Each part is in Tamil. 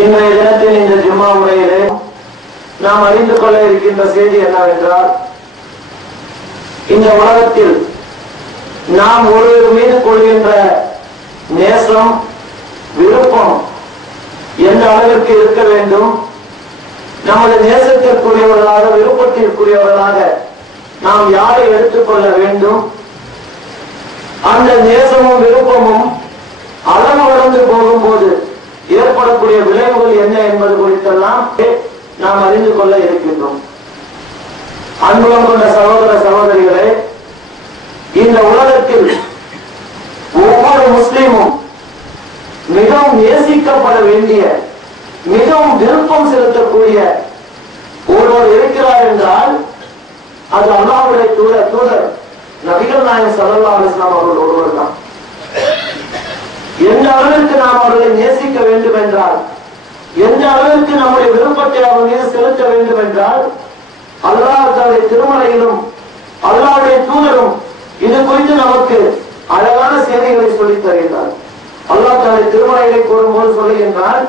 இன்றைய தினத்தின் இந்த ஜும்மா உரையிலே நாம் அறிந்து கொள்ள இருக்கின்ற செய்தி என்னவென்றால், இந்த உலகத்தில் நாம் ஒருவர் மீது கொள்கின்ற நேசம், விருப்பம் எந்த அளவிற்கு இருக்க வேண்டும், நமது நேசத்திற்குரியவர்களாக, விருப்பத்திற்குரியவர்களாக நாம் யாரை எடுத்துக்கொள்ள வேண்டும், அந்த நேசமும் விருப்பமும் அளவு கடந்து போகும்போது ஏற்படக்கூடிய விளைவுகள் என்ன என்பது குறித்தெல்லாம் நாம் அறிந்து கொள்ள இருக்கின்றோம். அன்புலம் கொண்ட சகோதர சகோதரிகளே, இந்த உலகத்தில் ஒவ்வொரு முஸ்லீமும் மிகவும் நேசிக்கப்பட வேண்டிய, மிகவும் விருப்பம் செலுத்தக்கூடிய ஒருவர் இருக்கிறார் என்றால் அது அல்லாஹ்வுடைய தூதர் நபிகள் நாயகம் ஸல்லல்லாஹு அலைஹி வஸல்லம் அவர்கள் ஒருவர் தான். எந்த அளவிற்கு நாம் அவர்களை நேசிக்க வேண்டும் என்றால், எந்த அளவிற்கு நம்முடைய விருப்பத்தை அவர் மீது செலுத்த வேண்டும் என்றால், அல்லாஹ்வுடைய திருமறையிலும் அல்லாஹ்வுடைய தூதரும் இது குறித்து நமக்கு அழகான செய்திகளை சொல்லித் தருகிறார். அல்லாஹ் தன்னுடைய திருமறைகளை கூறும்போது சொல்லுகின்றான்,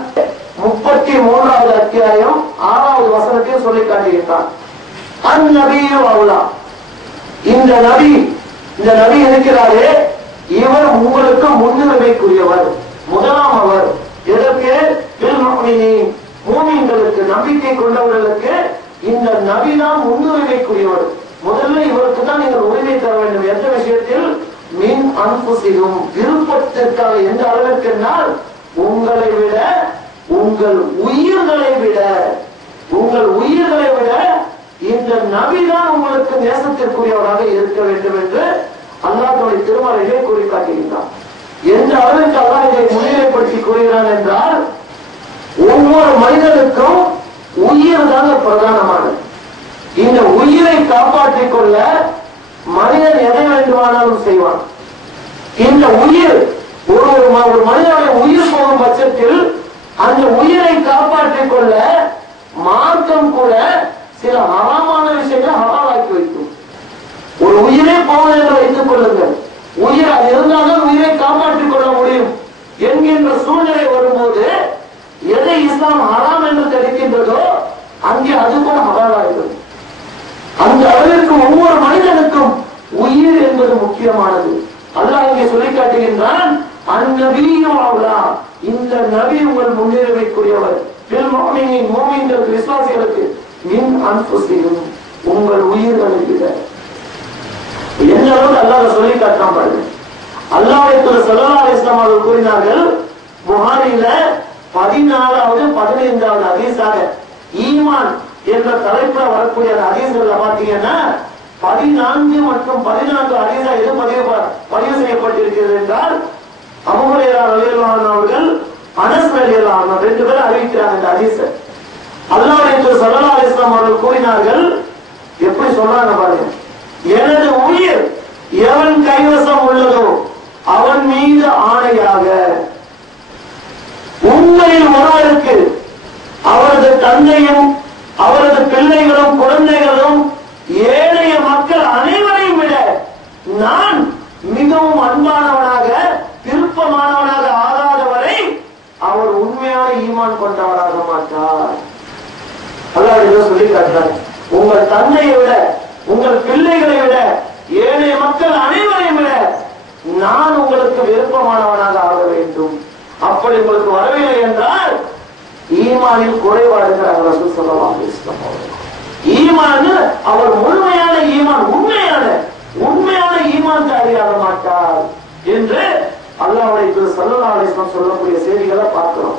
33வது அத்தியாயம் 6வது வசனத்தில் சொல்லி காட்டுகின்றான், அந்நபியு அவுலா, இந்த நபி இருக்கிறாரே, இவர் உங்களுக்கு முன்னுரிமைக்குரியவர், முதலாம் அவர். எதற்கு? மூமின்களுக்கு, நம்பிக்கை கொண்டவர்களுக்கு இந்த நபிதான் முன்னுரிமைக்குரியவர். முதல்ல இவருக்கு தான் நீங்கள் உரிமை தர வேண்டும். எந்த விஷயத்தில்? மின் அன்புசிலும், விருப்பத்திற்காக. எந்த அளவிற்கு? உங்களை விட, உங்கள் உயிர்களை விட இந்த நபிதான் உங்களுக்கு நேசத்திற்குரியவராக இருக்க வேண்டும் என்று அல்லாஹ்வுடைய திருமறையை கூறி காட்டுகின்றான். எந்த அளவிற்கு அல்லாஹ் இதை முன்னிலைப்படுத்தி கூறுகிறான் என்றால், ஒவ்வொரு மனிதனுக்கும் உயிர் தான் பிரதானமானது. இந்த உயிரை காப்பாற்றிக் கொள்ள மனிதன் எதை வேண்டுமானாலும் செய்வான். இந்த உயிர் ஒரு மனிதனுடைய உயிர் போகும் பட்சத்தில் அந்த உயிரை காப்பாற்றிக் கொள்ள மார்க்கம் கூட சில ஹராமான விஷயங்களை ஹலாலாக்கி வைக்கும். ஒரு உயிரே போவது என்று வைத்துக் கொள்ளுங்கள், உயிர் அது இருந்தாலும் உயிரை காப்பாற்றிக் கொள்ள முடியும் என்கின்ற சூழ்நிலை வரும்போது எதை இஸ்லாம் ஹராம் என்று தெரிவிக்கின்றதோ அங்கே அது கூட ஹலாலாகிறது. அந்த அளவிற்கு ஒவ்வொரு மனிதனுக்கும் உயிர் என்பது முக்கியமானது. அல்லாஹ் இங்கே சொல்லி காட்டுகின்றான், அந்நபியு அவுலா, இந்த நபி உங்கள் முன்னுரிமைக்குரியவர், மூமின்களுக்கு, விசுவாசிகளுக்கு, மின் அன்புசிலும், உங்கள் உயிர்களை விட. எந்த அளவுக்கு அல்லாஹ் சொல்லி காட்டாம பாருங்க. அல்லாஹ்வுடைய தூதர் ஸல்லல்லாஹு அலைஹி வஸல்லம் அவர்கள் கூறினார்கள், புகாரில 14வது 15வது ஹதீஸாக ஈமான் என்ற தலைப்புல வரக்கூடிய ஹதீஸ்கள்ல பாத்தீங்கன்னா 14 மற்றும் 14 ஹதீஸா எது பதிவு செய்யப்பட்டிருக்கிறது என்றால், அபூ ஹுரைரா ரலியல்லாஹு அன்ஹு அவர்கள், அனஸ் ரலியல்லாஹு அன்ஹு ரெண்டு பேரும் அறிவிக்கிறாங்க இந்த ஹதீஸை. அல்லாஹ்வுடைய தூதர் ஸல்லல்லாஹு அலைஹி வஸல்லம் அவர்கள் கூறினார்கள், எப்படி சொல்றாங்க பாருங்க, எனது உயிர் எவன் கைவசம் உள்ளதோ அவன் மீது ஆணையாக, உங்களில் ஒருவருக்கு அவரது தந்தையும் அவரது பிள்ளைகளும் குழந்தைகளும் ஏழைய மக்கள் அனைவரையும் விட நான் மிகவும் அன்பானவனாக, விருப்பமானவனாக ஆகாதவரை அவர் உண்மையான ஈமான் கொண்டவராக மாட்டார். அல்லாஹ் சொல்லி காட்டுறார், உங்கள் தந்தையை விட, உங்கள் பிள்ளைகளை விட, ஏழை மக்கள் அனைவரையும் விட நான் உங்களுக்கு விருப்பமானவனாக ஆக வேண்டும். அப்படி உங்களுக்கு வரவில்லை என்றால் ஈமானில் குறைபாடுகிறார் ரசூல் ஸல்லல்லாஹு அலைஹி வஸல்லம் அவர்கள். ஈமான் அவர் முழுமையான ஈமான், உண்மையான ஈமான்தாரியாக மாட்டார் என்று அல்லாஹ்வுடைய தூதர் ஸல்லல்லாஹு அலைஹி வஸல்லம் சொல்லக்கூடிய செய்திகளை பார்க்கிறோம்.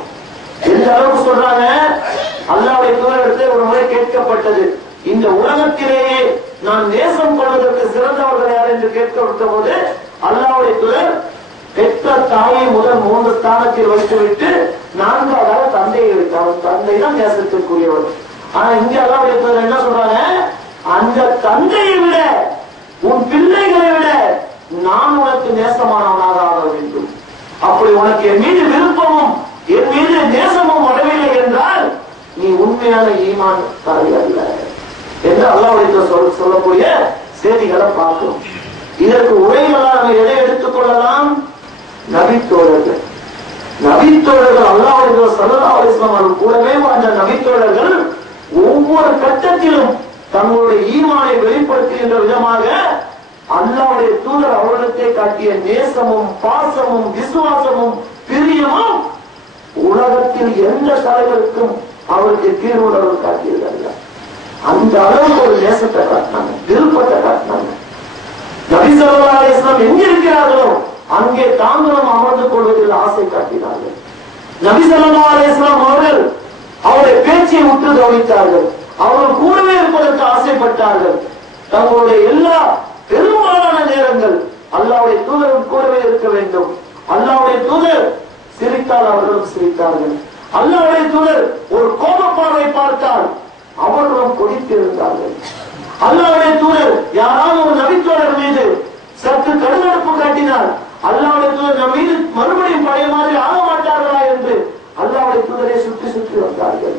எந்த அளவுக்கு சொல்றாங்க, அல்லாஹ்வுடைய தூதரிடத்தில் ஒரு முறை கேட்கப்பட்டது, இந்த உலகத்திலேயே நான் நேசம் கொள்வதற்கு சிறந்தவர்கள் யார் என்று கேட்கப்பட்ட போது அல்லாஹ்வுடைய தூதர் பெற்ற தாயை முதல் 3 ஸ்தானத்தில் வைத்துவிட்டு 4வது தந்தையை வைத்தார். தந்தை தான் நேசத்திற்குரியவர். ஆனா இங்க அல்லாஹ்வுடைய தூதர் என்ன சொல்றாங்க, அந்த தந்தையை விட, உன் பிள்ளைகளை விட நான் உனக்கு நேசமானவனாக ஆக வேண்டும். அப்படி உனக்கு என் மீது விருப்பமும் என் மீது நேசமும் வரவில்லை என்றால் நீ உண்மையான ஈமான் தாரி அல்ல என்று அல்லாஹ்வுடைய சொல்லக்கூடிய செய்திகளை பார்க்கிறோம். இதற்கு உரைகளாக நம்ம எதை எடுத்துக் கொள்ளலாம்? நபித்தோழர்கள். நபித்தோழர்கள் அல்லாஹ்வுடைய ஸல்லல்லாஹு அலைஹி வஸல்லம் அவர்கள் கூடவே வாழ்ந்த நபித்தோழர்கள் ஒவ்வொரு கட்டத்திலும் தங்களுடைய ஈமானை வெளிப்படுத்துகின்ற விதமாக அல்லாஹ்வுடைய தூதர் அவர்களுக்கு காட்டிய நேசமும் பாசமும் விசுவாசமும் பிரியமும் உலகத்தில் எந்த தலைவருக்கும் அவருக்கு தீர்வுணர்வு காட்டியதல்ல. அந்த அளவுக்கு ஒரு நேசத்தை காட்டினாங்க, விருப்பத்தை காட்டினாங்க. நபி ஸல்லல்லாஹு அலைஹி வஸல்லம் எங்க இருக்கிறார்களோ அங்கே தாங்களும் அமர்ந்து கொள்வதில் ஆசை காட்டினார்கள். நபி ஸல்லல்லாஹு அலைஹி வஸல்லம் அவர்கள் அவருடைய பேச்சை உற்று கவனித்தார்கள். அவர்கள் கூடவே இருப்பதற்கு ஆசைப்பட்டார்கள். தங்களுடைய எல்லா பெரும்பாலான நேரங்கள் அல்லாஹ்வுடைய தூதர் கூடவே இருக்க வேண்டும். அல்லாஹ்வுடைய தூதர் சிரித்தால் அவர்களும் சிரித்தார்கள். அல்லாஹ்வுடைய தூதர் ஒரு கோப பார்வை பார்த்தால் அவர்களும் கொதித்திருந்தார்கள். அல்லாஹ்வுடைய தூதர் யாராவது ஒரு நபித்தோழர் மீது சற்று கடுநடப்பு காட்டினார், அல்லாஹ்வுடைய தூதர் நம் மீது மறுபடியும் பழைய மாதிரி ஆக மாட்டார்களா என்று அல்லாஹ்வுடைய தூதரை சுற்றி சுற்றி வந்தார்கள்.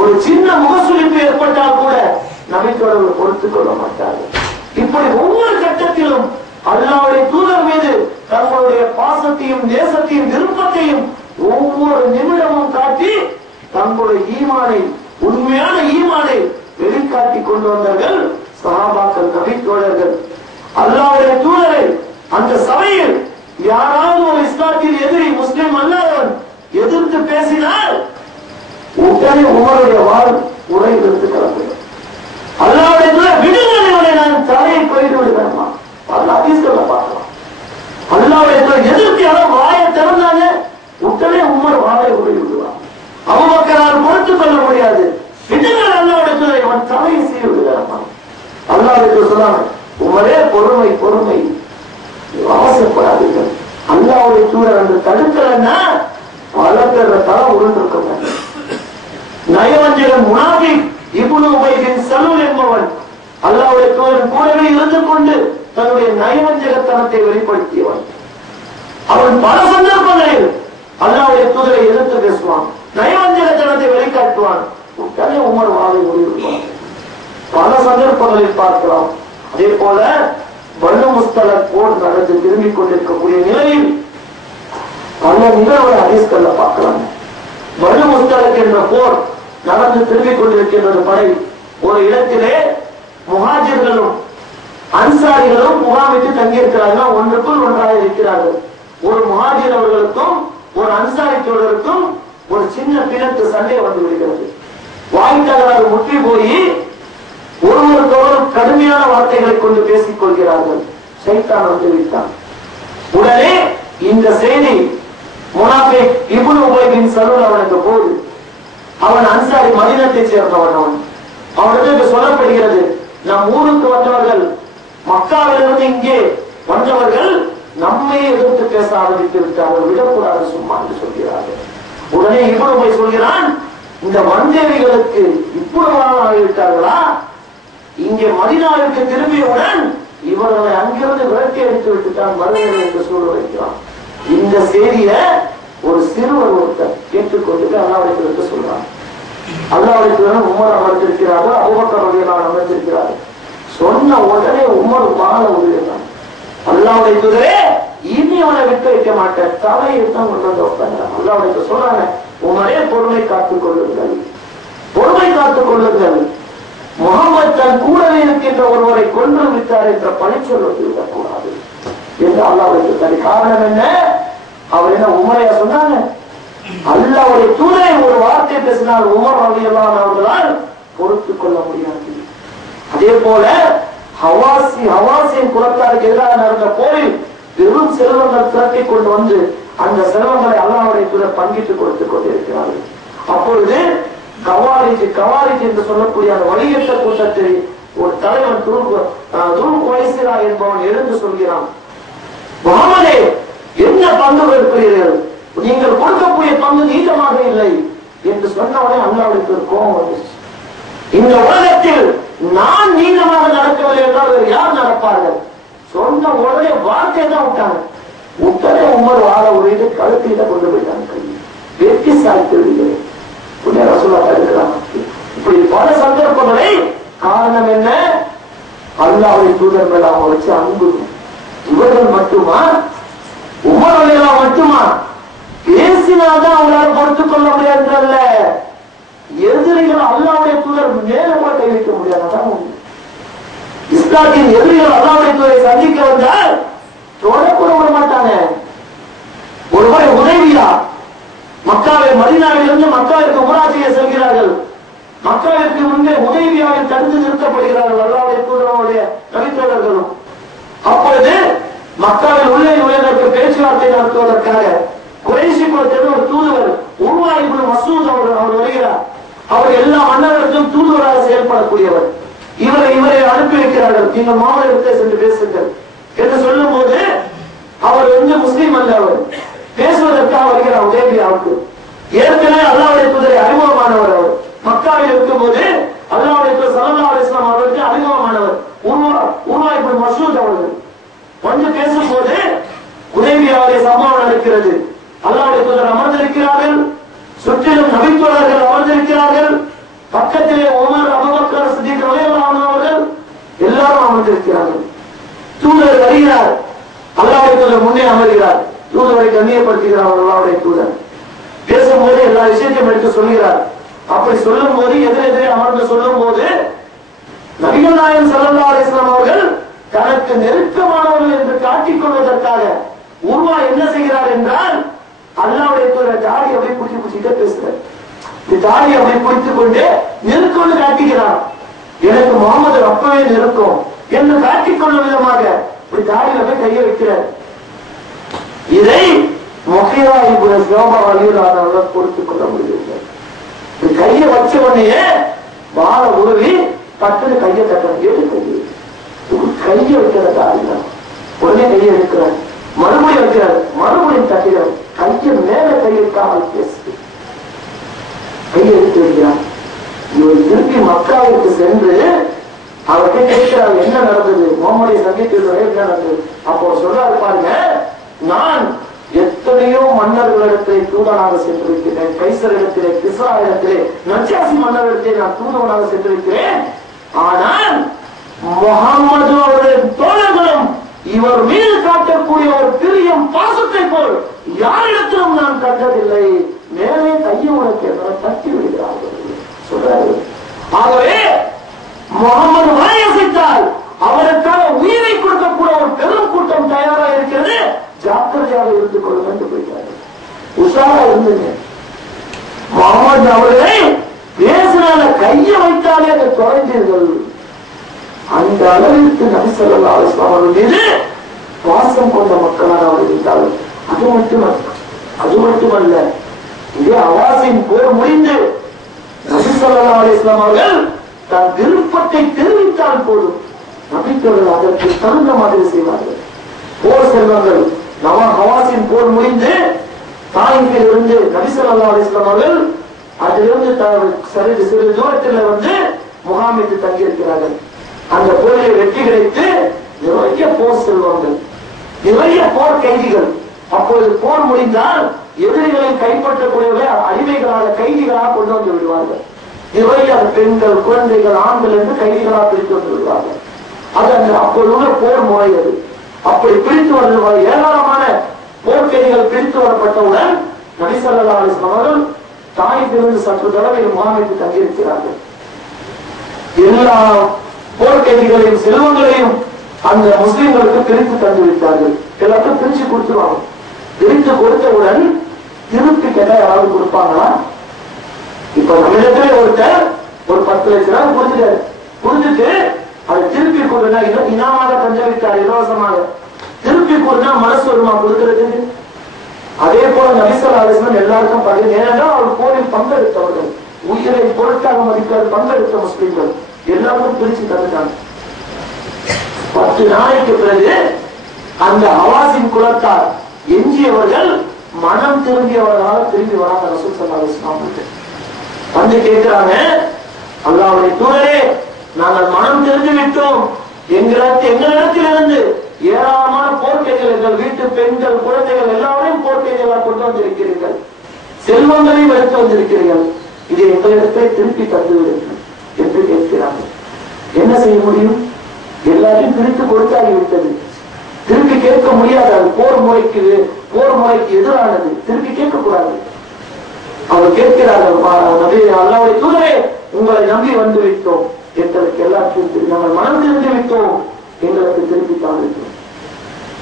ஒரு சின்ன முகசுளிப்பு ஏற்பட்டால் கூட நபித்தோழர்கள் பொறுத்துக் கொள்ள மாட்டார்கள். இப்படி ஒவ்வொரு கட்டத்திலும் அல்லாஹ்வுடைய தூதர் மீது தங்களுடைய பாசத்தையும் நேசத்தையும் விருப்பத்தையும் ஒவ்வொரு நிமிடமும் காட்டி தங்களுடைய ஈமானை, உண்மையான ஈமானை வெளிக்காட்டி கொண்டு வந்தார்கள் சஹாபாக்கள், நபித்தோழர்கள். அல்லாஹ்வுடைய தூதரை அந்த சபையில் யாராவது ஒரு இஸ்லாத்தின் எதிரி, முஸ்லிம் அல்லாதவன் எதிர்த்து பேசினால் உடனே உமருடைய வாழ் உரையிலிருந்து கலந்துடும். அல்லாஹ்வுடைய தூதர் விடுங்கள், இவனை நான் தலையை கொய்து விடுவேன்மா. அல்லாஹ் ஹதீஸ்ல பார்க்கலாம். அல்லாஹ்வுடைய தூதர் எதிர்த்து யாரும் வாயை திறந்தாங்க, உடனே உமர் வாயை உரை விடுவான். அபூபக்கரால் பொறுத்துக் கொள்ள முடியாது. விடுங்கள், அல்லாஹ்வுடைய தூதரை இவன் தலையை சீவி விடுவேன்மா. அல்லாஹ்வுடைய தூதர் சொன்னாங்க, உமரே பொறுமை பொறுமை, அவசரப்படாதீர்கள். அல்லாஹ்வுடைய தூதர் அந்த தடுக்கலன்னா பல பேர் தலை உருண்டிருக்க. நயவஞ்சகன் முனாஃபிக் இப்னு உபை பின் சலூல் என்பவன் அல்லாஹ்வுடைய தூதர் கூடவே இருந்து கொண்டு தன்னுடைய நயவஞ்சகத்தனத்தை வெளிப்படுத்தியவன். அவன் பல சந்தர்ப்பங்களில் அல்லாஹ்வுடைய தூதரை எதிர்த்து பேசுவான், நயவஞ்சகத்தனத்தை வெளிக்காட்டுவான். உடனே உமர் வாழை முடிவிடுவான். பல சந்தர்ப்பங்களில் பார்க்கலாம். அதே போல பனு முஸ்தலக் போர் நடந்து திரும்பிக் கொண்டிருக்கக்கூடிய நிலையில் பல நிகழ்வுகளை ஹதீஸ்கள்ல பார்க்கலாம். பனு முஸ்தலக் என்ற போர் நடந்து திரும்பிக் கொண்டிருக்கின்றது. படை ஒரு இடத்திலே முஹாஜிர்களும் அன்சாரிகளும் முகாமிட்டு தங்கியிருக்கிறார்கள். ஒன்றுக்குள் ஒன்றாக இருக்கிறார்கள். ஒரு முஹாஜிர் அவர்களுக்கும் ஒரு அன்சாரி தோழருக்கும் ஒரு சின்ன பிணத்து சண்டை வந்து விடுகிறது. வாய் தகராறு முற்றி போய் ஒருவருக்கொரு கடுமையான வார்த்தைகளை கொண்டு பேசிக் கொள்கிறார்கள். ஷைத்தான் வந்து விட்டான். உடனே இந்த செய்தி முனாஃபிக் இப்னு உபை பின் சலூல் அவனுக்கு போது, அவன் அன்சாரி மதீனாத்தை சேர்ந்தவன். அவனுக்கு சொல்லப்படுகிறது, நம் ஊருக்கு வந்தவர்கள், மக்காவிலிருந்து இங்கே வந்தவர்கள் நம்மை எதிர்த்து பேச ஆரம்பித்து விட்டார்கள், விடக்கூடாது சும்மா என்று சொல்கிறார்கள். உடனே இப்னு உபை சொல்கிறான், இந்த வந்தேரிகளுக்கு இப்பொழுது ஆகிவிட்டார்களா? இங்கே மதீனாவிற்கு திரும்பியவுடன் இவர்களை அங்கிருந்து விரட்டி அடித்து விட்டுத்தான் வருவார்கள் என்று சொல்ல வைக்கிறான். இந்த செய்தியை ஒரு சிறுவர் ஒருத்தர் கேட்டுக்கொண்டு அல்லாஹ்வுடைய சொல்றான். அல்லாஹ்வுடைய உமர் அமர்ந்திருக்கிறார்கள், அபூபக்கர் ரலியல்லாஹு அன்ஹு அமர்ந்திருக்கிறார்கள். சொன்ன உடனே உமர் வாழ உதவினான். அல்லாஹ்வுடைய தூதரே, இனி அவனை விட்டு வைக்க மாட்டேன், தலையை தான் கொண்டு வந்து உட்கார்ந்தாங்க. அல்லாஹ்வுடைய சொல்றாங்க, உமரே பொறுமை காத்துக் கொள்ளுங்கள், பொறுமை காத்துக் கொள்ளுங்கள். முகமது தன் கூடவே இருக்கின்ற ஒருவரை கொன்று விட்டார் என்ற பழி சொல்வது விடக்கூடாது என்று அல்லாஹ்வுடைய தனி காரணம் என்ன? அவர் என்ன உமரையா சொன்னாங்க? அல்லாஹ்வுடைய தூதரை ஒரு வார்த்தை பேசினால் உமர் ரலியல்லாஹு அவர்களால் பொறுத்துக் கொள்ள முடியாது. அதே போல ஹவாசின் குலத்தாருக்கு எதிராக நடந்த போரில் பெரும் செல்வங்கள் திரட்டி கொண்டு வந்து அந்த செல்வங்களை அல்லாஹ்வுடைய தூதர் பங்கிட்டு கொடுத்துக் கொண்டிருக்கிறார்கள். அப்பொழுது கவாரிஜ் என்று சொல்லக்கூடிய அந்த வழிகட்ட கூட்டத்தில் ஒரு தலைவன் துல்குவைசிரா என்பவன் எழுந்து சொல்கிறான், முஹம்மதே, என்ன பங்கு இருக்கிறீர்கள்? நீங்கள் கொடுக்கக்கூடிய பங்கு நீட்டமாக இல்லை என்று சொன்னவனே அல்லாஹ்வுடைய கோபம் வந்துச்சு. இந்த உலகத்தில் நான் நீளமாக நடக்கவில்லை என்றால் வேறு யார் நடப்பார்கள்? சொன்ன உடனே வார்த்தை தான் விட்டாங்க. உடனே உமர் வாழ உரையிட்டு கழுத்தில கொண்டு போயிட்டாங்க. வெற்றி சாய்த்து விடுகிறேன். இப்படி பல சந்தர்ப்பங்களை காரணம் என்ன? அல்லாஹ்வுடைய தூதர் மேல அவங்க வச்சு அன்பு. இவர்கள் மட்டுமா, உமர் ரலியல்லாஹு மட்டுமா பேசி பேசினால்தான் அவங்களால பொறுத்துக் கொள்ள முடியாதுல்ல, எதிரிகள் அல்லாஹ்வுடைய தூதர் மேல கூட கை வைக்க முடியாதான். இஸ்லாத்தின் எதிரிகள் அல்லாஹ்வுடைய தூதரை சந்திக்க வந்தால் தொடக்கூட விட மாட்டாங்க. ஒருமுறை உதவியா மக்காவை மதீனாவிலிருந்து மக்காவிற்கு உம்ரா செய்ய செல்கிறார்கள். மக்காவிற்கு முன்பே உதவியாவில் தடுத்து நிறுத்தப்படுகிறார்கள் அல்லாஹ்வுடைய தூதருடைய நபித்தோழர்களும். அப்பொழுது மக்காவில் உள்ளே நுழைவதற்கு பேச்சுவார்த்தை நடத்துவதற்காக குறைஷி குலத்திலிருந்து ஒரு தூதுவர் உர்வா இப்னு மஸ்ஊத் அவர் வருகிறார். அவர் எல்லா மன்னர்களுக்கும் தூதுவராக செயல்படக்கூடியவர். இவரை அனுப்பி வைக்கிறார்கள், நீங்கள் மாமல்லத்தை சென்று பேசுங்கள் என்று சொல்லும் போது அவர் முஸ்லீம் அல்ல, அவர் பேசுவதற்காக வருகிறார் உதேபியாவுக்கு. ஏற்கனவே அல்லாஹ்வுடைய தூதரை அறிமுகமானவர். அவர் மக்காவில் இருக்கும் போது அல்லாஹ்வுடைய தூதர் ஸல்லல்லாஹு அலைஹி வஸல்லம் அவருக்கு அறிமுகமானவர் உர்வா இப்னு மஸ்ஊத் அவர்கள். வந்து பேசும்போது உதேபியாவுடைய சம்பவம் நடக்கிறது. அல்லாஹ்வுடைய தூதர் அமர்ந்திருக்கிறார்கள், சுற்றிலும் நபித்தோழர்கள் அமர்ந்திருக்கிறார்கள், பக்கத்திலே உமர், அபூபக்கர், சித்திக் ரலியல்லாஹு அன்ஹு அவர்கள் எல்லாரும் அமர்ந்திருக்கிறார்கள். தூதர் வருகிறார், அல்லாஹ்வுடைய தூதர் முன்னே அமர்கிறார், தூதரை கண்ணியப்படுத்துகிறார். அல்லாஹ்வுடைய தூதர் பேசும்போது எல்லா விஷயத்தையும் எடுத்து சொல்கிறார். அப்படி சொல்லும் போது எதிரெதிரே அமர்ந்து சொல்லும் போது நபிகள் நாயகம் ஸல்லல்லாஹு அலைஹி வஸல்லம் அவர்கள் தனக்கு நெருக்கமானவர்கள் என்று காட்டிக் கொள்வதற்காக உர்வா என்ன செய்கிறார் என்றால் அல்லாஹ்வுடைய தூதர் தாடி அப்படியே பிடிச்சிட்டே பேசுறார். தாடி அப்படி பிடித்துக் கொண்டு நெருக்கம்னு காட்டுகிறார். எனக்கு முகமது அப்பவே நெருக்கம் என்று காட்டிக்கொள்ளும் விதமாக இப்படி தாடியில போய் கையை வைக்கிறார். இதை முஹிரா இப்னு ஷுபா ரலியல்லாஹு அன்ஹு பொறுத்துக் கொள்ள முடியவில்லை. கையை வச்ச உடனே வாழ உருவி பட்டுன்னு கையை தட்டுறாங்க. கையை வைக்கிற தாடினா உடனே கையை எடுக்கிறார், மறுபடியும் வைக்கிறார், மறுபடியும் தட்டுகிறார். கையை மேல கை வைக்காமல் பேசு கையை எடுத்து வைக்கிறார். இவர் திருப்பி மக்காவிற்கு சென்று அவர்கிட்ட கேட்கிறார், என்ன நடந்தது, முகமதை சந்தித்தது என்ன நடந்தது? அப்போ சொல்றாரு, பாருங்க, நான் எத்தனையோ மன்னர்களிடத்திலே தூதனாக சென்றிருக்கிறேன், கைசர் இடத்திலே, கிஸ்ரா இடத்திலே, நஜ்ஜாசி மன்னரிடத்திலே நான் தூதவனாக சென்றிருக்கிறேன். ஆனால் முஹம்மது அவருடைய தோழர்களும் இவர் மீது காட்டக்கூடிய ஒரு பிரியம் பாசத்தை போல் யாரிடத்திலும் நான் கண்டதில்லை. மேலே கையை உனக்கு தட்டி விடுகிறார்கள் சொல்றாரு. ஆகவே முகமது வாயசைத்தால் அவருக்காக உயிரை கொடுக்கக்கூடிய ஒரு பெரும் கூட்டம் தயாராக இருக்கிறது, ஜாக்கிரதையாக இருந்து கொள்ள என்று போயிட்டாரு. உஷாரா இருந்துங்க. முகமது அவர்களை பேசினால கையை வைத்தாலே அதை தொலைந்தீர்கள். அந்த அளவிற்கு நபி ஸல்லல்லாஹு அலைஹி வஸல்லம் அவர்கள் மீது பாசம் கொண்ட மக்களாக அவர் இருந்தார்கள். அது மட்டுமல்ல, இதே அவாசின் போர் முடிந்து நபி ஸல்லல்லாஹு அலைஹி வஸல்லம் அவர்கள் தன் விருப்பத்தை தெரிவித்தால் போதும் நபித்தோழர்கள் அதற்கு தகுந்த மாதிரி செய்வார்கள். போர் செல்வங்கள் ஹவாசின் போர் முடிந்து தாயிஃபில் இருந்து நபி ஸல்லல்லாஹு அலைஹி வஸல்லம் அவர்கள் அதிலிருந்து சிறிது தூரத்தில் வந்து முகாமிட்டு தங்கியிருக்கிறார்கள். அந்த போரில் வெற்றி கிடைத்து நிறைய போர் செல்வங்கள், நிறைய போர் கைதிகள். அப்பொழுது போர் முடிந்தால் எதிரிகளை கைப்பற்றக்கூடியவரை அடிமைகளாக கைதிகளாக கொண்டு வந்து விடுவார்கள். நிறைய பெண்கள், குழந்தைகள், ஆண்கள் என்று கைதிகளாக பிரித்து வந்து விடுவார்கள். அது அந்த அப்பொழுது போர் முறை. அது அப்படி பிரித்து வந்து ஏராளமான போர் கைதிகள் பிரித்து வரப்பட்டவுடன் நபி ஸல்லல்லாஹு அலைஹி வஸல்லம் அவர்கள் தாயிஃபிலிருந்து சற்று தொலைவில் முகாமிட்டு தங்கியிருக்கிறார்கள். எல்லா போர் கைதிகளையும் செல்வங்களையும் அந்த முஸ்லிம்களுக்கு பிரித்து தந்து விட்டார்கள். எல்லாருக்கும் பிரிச்சு கொடுத்துருவாங்க. பிரித்து கொடுத்தவுடன் திருப்பி கேட்டா யாராவது கொடுப்பாங்களா? இப்ப நம்மிடத்திலே ஒருத்தர் ஒரு 10 லட்சம் ரூபாய் கொடுத்துட்டாரு, கொடுத்துட்டு அதை திருப்பி கொடுனா இனாமாக தஞ்சவிட்டார், இலவசமாக திருப்பி கொடுனா மனசு வருமா கொடுக்கிறதுக்கு? அதே போல நபி ஸல்லல்லாஹு அலைஹி வஸல்லம் எல்லாருக்கும் பகிர்ந்து, ஏனென்றால் அவர் போரில் பங்கெடுத்தவர்கள், உயிரை பொருட்டாக மதிக்காத பங்கெடுத்த முஸ்லிம்கள் எல்லாருக்கும் பிரிச்சு தந்துட்டாங்க. 10 நாளைக்கு பிறகு அந்த ஹவாஸின் குலத்தார் எஞ்சியவர்கள் மனம் திரும்பியவர்களாக திரும்பி வராங்க. ரசூல் ஸல்லல்லாஹு அலைஹி வஸல்லம் வந்து கேட்கிறாங்க, அல்லாஹ்வுடைய தூதரே, நாங்கள் மனம் தெரிந்து விட்டோம், எங்களிடத்திலிருந்து ஏராளமான போர்க்கைகள், எங்கள் வீட்டு பெண்கள், குழந்தைகள் எல்லாரையும் போர்க்கைகளாக கொண்டு வந்திருக்கிறீர்கள், செல்வங்களையும் எடுத்து வந்திருக்கிறீர்கள், இதை எங்களிடத்தை திருப்பி தந்துவிடுங்கள் என்று கேட்கிறார்கள். என்ன செய்ய முடியும்? எல்லாரையும் பிரித்து கொடுத்தாகிவிட்டது, திருப்பி கேட்க முடியாது. போர் முறைக்கு எதிரானது, திருப்பி கேட்கக்கூடாது. அவர் கேட்கிறார்கள், அல்லாஹ்வுடைய தூதரே, உங்களை நம்பி வந்து விட்டோம், எங்களுக்கு எல்லாத்தையும் நாங்கள் மனம் திறந்து விட்டோம், எங்களுக்கு திருப்பி தாழ்த்தோம்.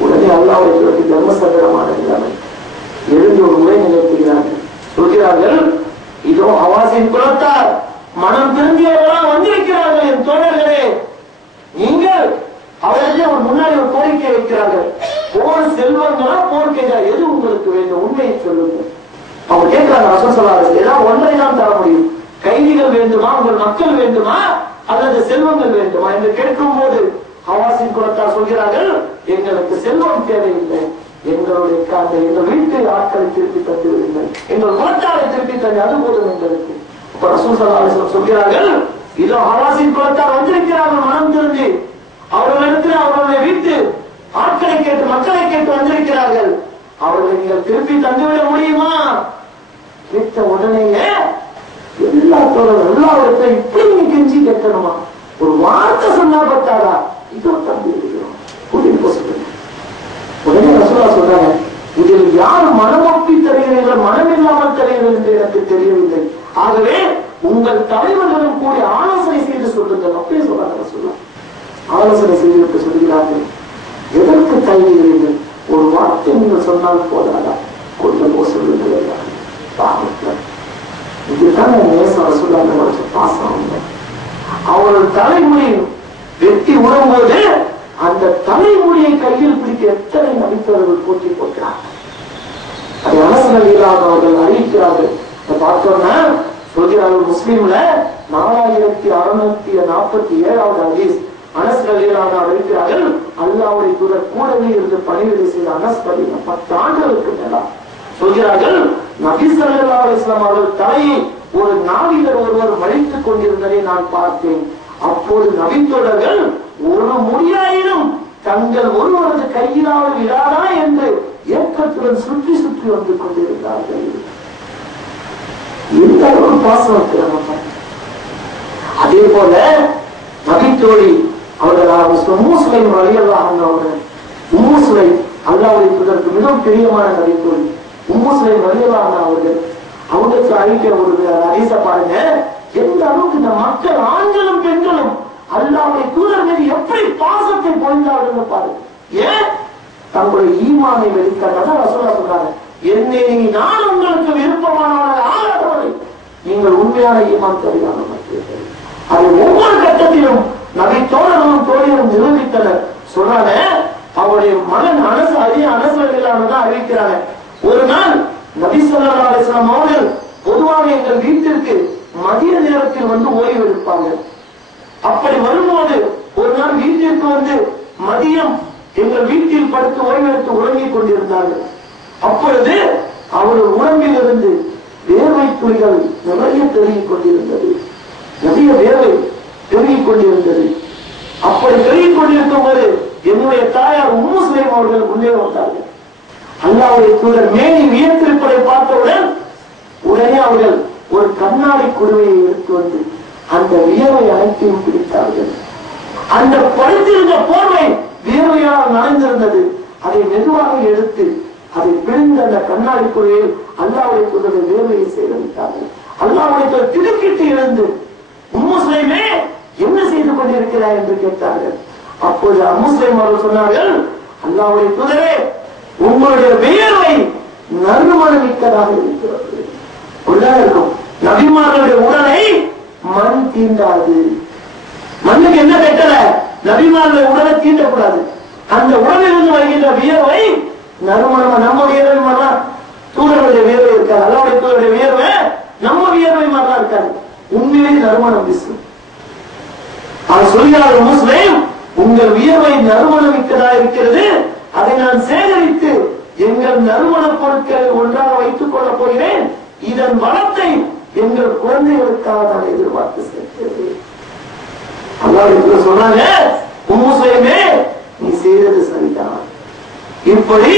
உடனே அல்லாஹ்வுடைய தூதருக்கு தர்மசங்கடமான நிலைமை. எழுந்து ஒரு முறை நிலைக்கிறார்கள். சொல்கிறார்கள், இதோ ஹவாஸின் குலத்தார் மனம் திரும்பியவர்களாக வந்திருக்கிறார்கள். என் தோழர்களே, நீங்கள் அவர்களுக்கு ஒரு முன்னாடி ஒரு கோரிக்கை வைக்கிறார்கள். போர் செல்வங்களா போர் கேட்கிறா, எது உங்களுக்கு வேண்டும், உண்மையை சொல்லுங்கள். அவங்க கேட்கிறாங்க, ரசூல் ஸல்லல்லாஹு அலைஹி வஸல்லம், ஏதாவது ஒன்றை தான் தர முடியும். கைதிகள் வேண்டுமா, உங்கள் மக்கள் வேண்டுமா, அல்லது செல்வங்கள் வேண்டுமா என்று கேட்கும் போது ஹவாஸின் குலத்தார் சொல்கிறார்கள், எங்களுக்கு செல்வம் தேவையில்லை, எங்களுடைய எங்கள் வீட்டு ஆட்களை திருப்பி தந்துவிடுங்கள், எங்கள் குலத்தாரை திருப்பி தந்து, அது போதும் எங்களுக்கு. இப்ப ரசூல் ஸல்லல்லாஹு அலைஹி வஸல்லம் சொல்கிறார்கள், இதோ ஹவாஸின் குலத்தார் வந்திருக்கிறார்கள், மனம் திரும்பி அவர்களிடத்தில் அவர்களுடைய வீட்டு ஆட்களை கேட்டு மக்களை கேட்டு வந்திருக்கிறார்கள், அவர்களை நீங்கள் திருப்பி தந்துவிட முடியுமா? கேட்ட உடனேயே எல்லா தோழர்கள் எல்லாவற்றையும் இப்படி நீ கெஞ்சி கேட்கணுமா? ஒரு வார்த்தை சொன்னா பத்தாதா? இதோ தம்பி கூட்டிட்டு போக சொல்லுங்க. உடனே ரசூலுல்லாஹ் சொல்றாங்க, இதில் யார் மனமொப்பி தருகிறீர்கள், மனம் இல்லாமல் தருகிறீர்கள் என்று எனக்கு தெரியவில்லை. ஆகவே உங்கள் தலைவர்களும் கூடி ஆலோசனை செய்து சொல்லுங்கள். அப்படியே சொல்றாங்க ரசூலுல்லாஹ். ஆலோசனை செய்து சொல்கிறார்கள், எதற்கு தயங்குகிறீர்கள்? ஒரு வார்த்தை நீங்கள் சொன்னால் போதாதா? கொண்டு போக சொல்லுங்கள். இதுதான் நேசம். ரசூலுல்லாஹ் பாசம். அவர்கள் தலைமுறை வெட்டி உணவும்போது அந்த தலைமுடியை கையில் பிடிக்க எத்தனை நபித்தவர்கள் போட்டி போட்டார்கள். அதை அரசனடிகளாக அவர்கள் அறிவிக்கிறார்கள். பார்த்தோம்னா சொல்கிறார்கள், முஸ்லீம்ல 4647வது ஹதீஸ் அனஸ் ரலியல்லாஹு அன்ஹு அறிவிக்கிறார்கள், அல்லாஹ்வுடைய தூதர் கூடவே இருந்து பணிவிடை செய்த அனஸ் ரலியல்லாஹு 10 ஆண்டுகளுக்கு மேலா சொல்கிறார்கள், நபி ஸல்லல்லாஹு அலைஹி வஸல்லம் அவர்கள் தலையை ஒரு நாவிகர் ஒருவர் வலித்துக் கொண்டிருந்ததை நான் பார்த்தேன். அப்போது நபித்தோழர்கள் ஒரு முடியாயினும் தங்கள் ஒருவரது கையிலாவது விழாதா என்று ஏக்கத்துடன் சுற்றி சுற்றி வந்து கொண்டிருந்தார்கள். இந்த அளவு பாசம் இருக்கிறாங்க. அதே போல நபித்தோழி அவர்கள் உம்மு சுலைம் ரலியல்லாஹு அன்ஹா அவர்கள், உம்மு சுலைம் அல்லாஹ்வுடைய தூதருக்கு மிகவும் பிரியமான நபித்தோழி உம்மு சுலைம் ரலியல்லாஹு அன்ஹா அவர்கள், அவங்களுக்கு அழிக்க ஒரு ஹதீஸ பாருங்க, எந்த அளவுக்கு இந்த மக்கள் ஆண்களும் பெண்களும் அல்லாஹ்வுடைய தூதர் மீது எப்படி பாசத்தை பொழிந்தார்கள் பாருங்க. ஏன்? தங்களுடைய ஈமானை வெளிக்காட்டாக ரசூலுல்லாஹ் சொல்றாங்க, என்னை நான் உங்களுக்கு விருப்பமானவர்கள் ஆகாதவரை நீங்கள் உண்மையான ஈமான் தெரியாமல் மாற்றீர்கள். அது ஒவ்வொரு கட்டத்திலும் நபி தோழர்களும் தோழிகளும் நிரூபித்தனர். சொல்றாங்க, அவருடைய மகன் அனஸ் ரலியல்லாஹு அறிவிக்கிறாங்க, ஒரு நாள் நபி ஸல்லல்லாஹு அலைஹி வஸல்லம் அவர்கள் பொதுவாக எங்கள் வீட்டிற்கு மதிய நேரத்தில் வந்து ஓய்வு எடுப்பாங்க. அப்படி வரும்போது ஒரு நாள் வீட்டிற்கு வந்து மதியம் எங்கள் வீட்டில் படுத்து ஓய்வெடுத்து உறங்கிக் கொண்டிருந்தார்கள். அப்பொழுது அவர்கள் உடம்பில் இருந்து வேர்வை துளிகள் நிறைய பெருகிக் கொண்டிருந்தது. நிறைய வேர்வை பெருகிக் கொண்டிருந்தது. அப்படி பெருகிக் கொண்டிருக்கும் போது என்னுடைய தாயார் உம்மு சுலைம் அவர்கள் உள்ளே வந்தார்கள். அல்லாஹ்வுடைய தூதர் மேனி வியத்திருப்பதை பார்த்தவுடன் உடனே அவர்கள் ஒரு கண்ணாடி குடுவையை எடுத்து வந்து அந்த வியர்வை அனைத்தையும் பிடித்தார்கள். அந்த படுத்திருந்த போர்வை வியர்வையால் நனைந்திருந்தது. அதை மெதுவாக எடுத்து அதை பிழிந்த அந்த கண்ணாடி குடுவையில் அல்லாஹ்வுடைய தூதர் வியர்வையை சேகரித்தார்கள். அல்லாஹ்வுடைய தூதர் திடுக்கிட்டு எழுந்து, உம்மு சுலைமே என்ன செய்து கொண்டிருக்கிறார் என்று கேட்டார்கள். அப்போது உம்மு சுலைம் அவர்கள் சொன்னார்கள், அல்லாஹ்வுடைய தூதரே, உங்களுடைய வியர்வை நறுமணமிக்கதாக இருக்கிறது. உள்ளே இருக்கும் நபிமார்களுடைய உடலை மண் தீண்டாது. மண்ணுக்கு என்ன கட்டல? நபிமார்களுடைய உடலை தீண்டக்கூடாது. அந்த உடலிலிருந்து வருகின்ற வியர்வை நறுமணமா. நம்ம வியர்வை மாதிரிலாம் தூதருடைய வியர்வை இருக்காது. அல்லாஹ்வுடைய தூதருடைய வியர்வை நம்ம வியர்வை மாதிரிலாம் இருக்காது. உண்மையிலே நறுமணம் வீசும். அவர் சொல்கிறார், முஸ்லிம், உங்கள் வியர்வை நறுமணமிக்கதா இருக்கிறது, அதை நான் சேகரித்து எங்கள் நறுமண பொருட்களை ஒன்றாக வைத்துக் கொள்ளப் போகிறேன். இதன் வளத்தை எங்கள் குழந்தைகளுக்காக நான் எதிர்பார்த்து சேர்க்கிறேன். அல்லாஹ் சொன்னாங்க, உம்மு சுலைமே, நீ செய்தது சரிதான். இப்படி